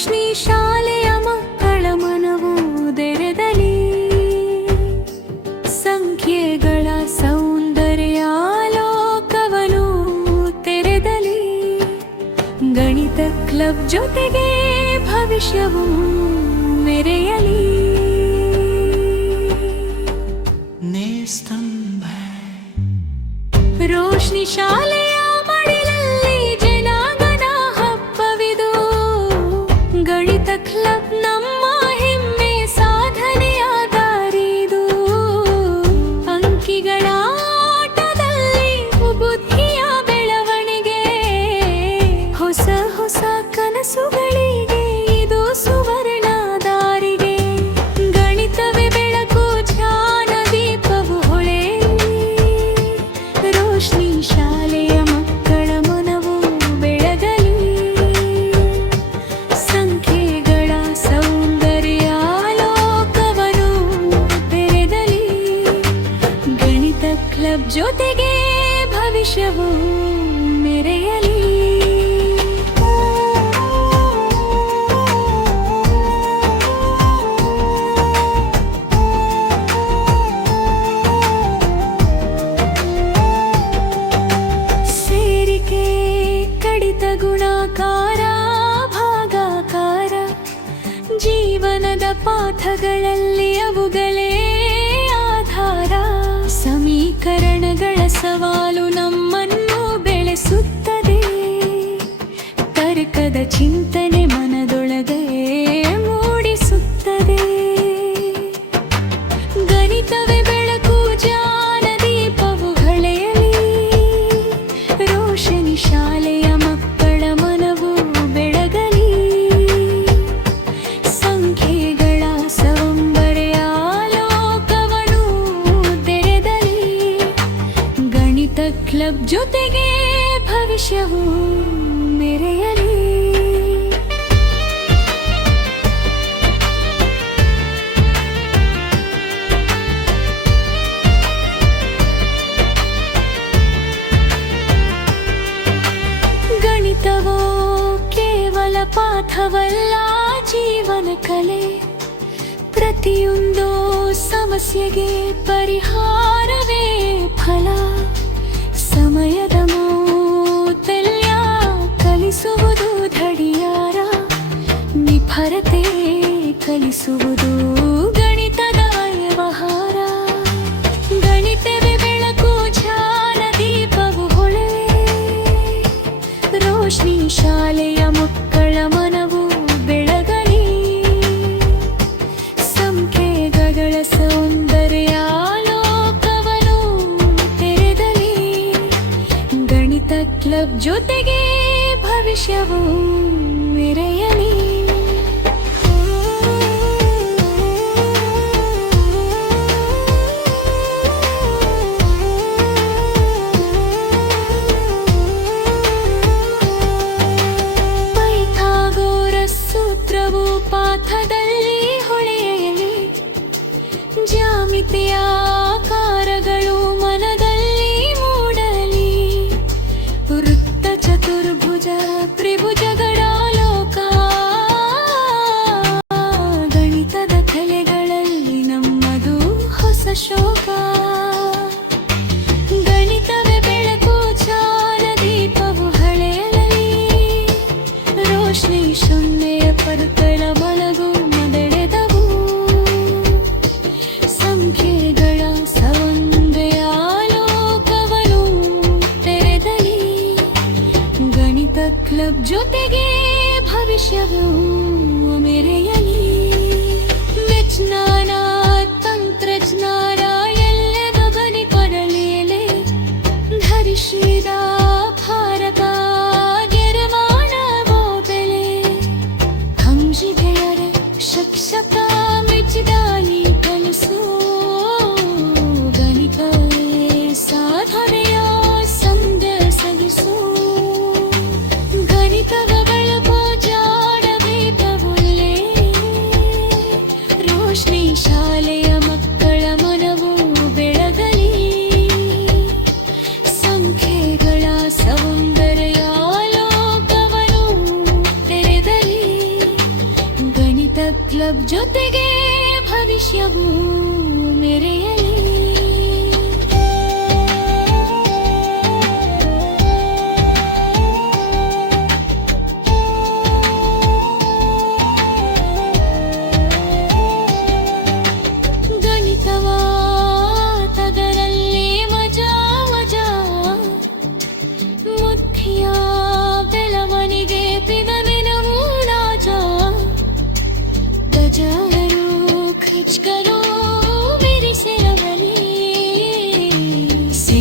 ರೋಶ್ನಿ ಶಾಲೆಯ ಮಕ್ಕಳ ಮನವು ತೆರೆದಲಿ, ಸಂಖ್ಯೆಗಳ ಸೌಂದರ್ಯ ಲೋಕವನು ತೆರೆದಲಿ, ಗಣಿತ ಕ್ಲಬ್ ಜೊತೆಗೆ ಭವಿಷ್ಯವು ಮೆರೆಯಲಿ. ರೋಶ್ನಿ ಶಾಲೆಯ ಮಡಿಲಲ್ಲಿ ಜನಾಂಗನ ಹಬ್ಬವಿದು, ಗಣಿತ ಕ್ಲಬ್ ನಮ್ಮ ಹೆಮ್ಮೆ ಸಾಧನೆಯ ದಾರಿದು. ಅಂಕಿಗಳ ಆಟದಲ್ಲಿ ಬುದ್ಧಿಯ ಬೆಳವಣಿಗೆ, ಹೊಸ ಹೊಸ ಕನಸುಗಳಿಗೆ ಇದು ಸುವರ್ಣ ದಾರಿಗೆ. ಗಣಿತವೇ ಬೆಳಕು, ಜ್ಞಾನ ದೀಪವು ಹೊಳೆಯಲಿ, ರೋಶ್ನಿ ಶಾಲೆಯ ಮಕ್ಕಳ ಮನವು ಬೆಳಗಲಿ, ಸಂಖ್ಯೆಗಳ ಸೌಂದರ್ಯ ಲೋಕವನು ತೆರೆದಲಿ, ಗಣಿತ ಕ್ಲಬ್ ಜೊತೆಗೆ ಭವಿಷ್ಯವು ಮೆರೆಯಲಿ. ಸೇರಿಕೆ, ಕಡಿತ, ಗುಣಾಕಾರ, ಭಾಗಾಕಾರ, ಜೀವನದ ಪಾಠಗಳಲ್ಲಿ ಅವುಗಳೇ ಆಧಾರ. ಸಮೀಕರಣಗಳ ಸವಾಲು ನಮ್ಮನ್ನು ಬೆಳೆಸುತ್ತದೆ, ತರ್ಕದ ಚಿಂತನೆ ಮನದೊಳಗೆ ಮೂಡಿಸುತ್ತದೆ. ಗಣಿತವೇ ಬೆಳಕು, ಜ್ಞಾನ ದೀಪವು ಹೊಳೆಯಲಿ, ರೋಶ್ನಿ ಶಾಲೆಯ ಮಕ್ಕಳ ಮನವು ಬೆಳಗಲಿ, ಸಂಖ್ಯೆಗಳ ಸೌಂದರ್ಯ ಲೋಕವನು ತೆರೆದಲಿ, ಗಣಿತ ಕ್ಲಬ್ ಜೊತೆಗೆ ಭವಿಷ್ಯವು ಮೆರೆಯಲಿ. ಗಣಿತವೋ ಕೇವಲ ಪಾಠವಲ್ಲ, ಜೀವನ ಕಲೆ. ಪ್ರತಿಯೊಂದು ಸಮಸ್ಯೆಗೆ ಪರಿಹಾರವೇ ಫಲ. ಸಮಯದ ಮೌಲ್ಯ ಕಲಿಸುವುದು ಧಡಿಯಾರ, ನಿಖರತೆ ಕಲಿಸುವುದು ಗಣಿತದ ವ್ಯವಹಾರ. ಗಣಿತವೇ ಬೆಳಕು, ಜ್ಞಾನ ದೀಪವು ಹೊಳೆವೆ, ರೋಶ್ನಿ ಶಾಲೆಯ ಮಕ್ಕಳ ಮನವು ಬೆಳಗಲಿ, ಸಂಖ್ಯೆಗಳ ಸೌಂದರ್ಯ ಲೋಕವನು ತೆರೆದಲಿ, ಗಣಿತ ಕ್ಲಬ್ ಜೊತೆಗೆ ಭವಿಷ್ಯವು ಮೆರೆಯಲಿ. ಪೈಥಾಗೋರಸ್ ಸೂತ್ರವು ಪಾಠದಲ್ಲಿ ಹೊಳೆಯಲಿ, ಜ್ಯಾಮಿತಿಯ ಆಕಾರಗಳು ಮನದಲ್ಲಿ ಮೂಡಲಿ, ವೃತ್ತ, ಚತುರ್ಭುಜ, ತ್ರಿಭುಜಗಳ ಲೋಕ. ಗಣಿತದ ಕಲೆಗಳಲ್ಲಿ ನಮ್ಮದು ಹೊಸ ಶೋಕ. ಗಣಿತವೇ ಬೆಳಕು, ಜ್ಞಾನ ದೀಪವು ಹೊಳೆಯಲಿ, ರೋಶ್ನಿ ಶೂನ್ಯ ಪರ್ಕಳ ಮಲಗು ಮದಳೆದವು, ಸಂಖ್ಯೆಗಳ ಸೌಂದರ್ಯ ಲೋಕವನು ತೆರೆದಲಿ, ಗಣಿತ ಕ್ಲಬ್ ಜೊತೆಗೆ ಭವಿಷ್ಯವು ಮೆರೆಯಲಿ. ವಿಜ್ಞಾನ, ತಂತ್ರಜ್ಞಾನ ಎಲ್ಲೆದು ಗಣಿತದಲ್ಲಿಯೇ ಧರಿಸಿದ ಭಾರತ ಗೆರವಾಣವೋ ಬೆಲೆ. ಹಂಜಿಗೆಯರೆ ಶಿಕ್ಷಕ ಮೆಚ್ಚಿದಾಲಿ ಕಲಿಸು, ಗಣಿತವೇ ಸಾಧನೆಯ ಸಂದೇಶ ಸಗಿಸು. ಗಣಿತದ ಬೆಳಕು, ಜಾಡವೇ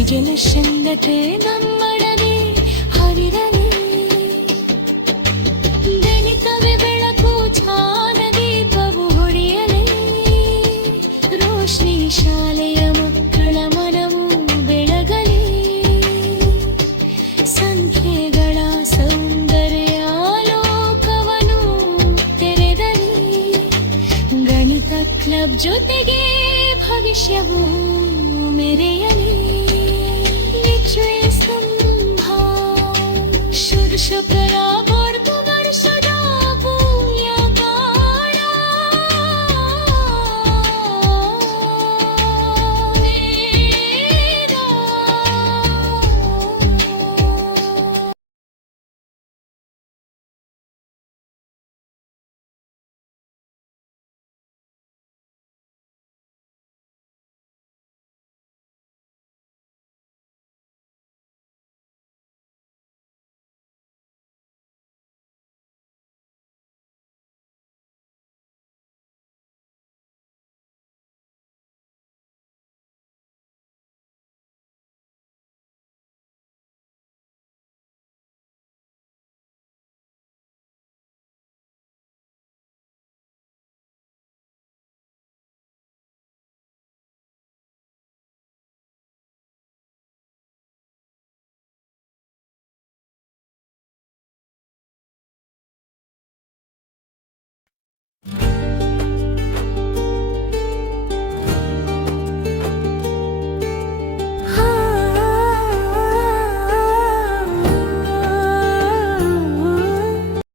ಸೃಜನಶೀಲತೆ ನಮ್ಮೊಡನೆ ಹರಿರಲಿ. ಗಣಿತವೇ ಬೆಳಕು ಜ್ಞಾನ ದೀಪವು ಹೊಡೆಯಲಿ. ರೋಶ್ನಿ ಶಾಲೆಯ ಮಕ್ಕಳ ಮನವು ಬೆಳಗಲಿ. ಸಂಖ್ಯೆಗಳ ಸೌಂದರ್ಯ ಲೋಕವನ್ನು ತೆರೆದಲಿ. ಗಣಿತ ಕ್ಲಬ್ ಜೊತೆಗೆ ಭವಿಷ್ಯವು ಮೆರೆಯಲಿ. ಲಿಟ್ರೇಚರ್ ಸಂಭಾ ಶುದ್ಧ